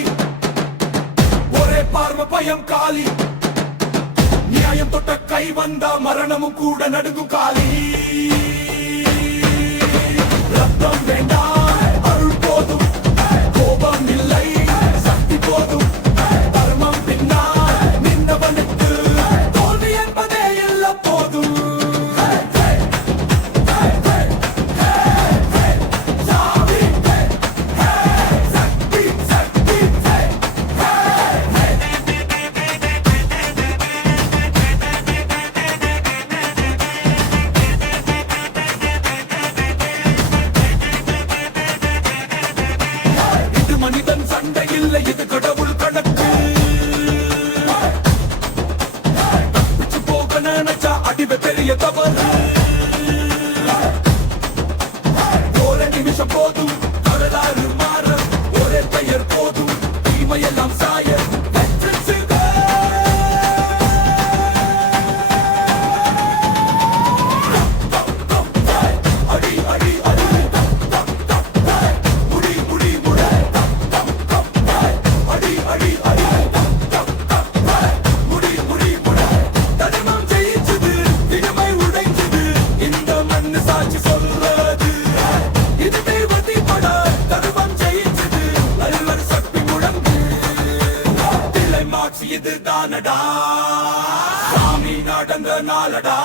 காலி ஒரே பார்வ பயம் காலி நியாயம் தொட்ட கை வந்தா மரணமும் கூட நடுங்கும் காலி ரத்தம் வேண்டாம் அருள் போதும் கோபம் இல்லை சக்தி போதும் தர்மம் பின்னால் நின்றவனுக்கு தோல்வி என்பதே இல்ல போதும் மனிதன் சண்டை இல்லை இது கடவுள் கணக்கு தப்பிச்சு போக நினைச்சா அடிவே பெரிய தவறு ஒரு நிமிஷம் போதும் வரலாறு மாற ஒரே பெயர் போதும் தீமையெல்லாம் சாய அடி அடி அடி இது தானடா சாமி நடந்த நாளடா.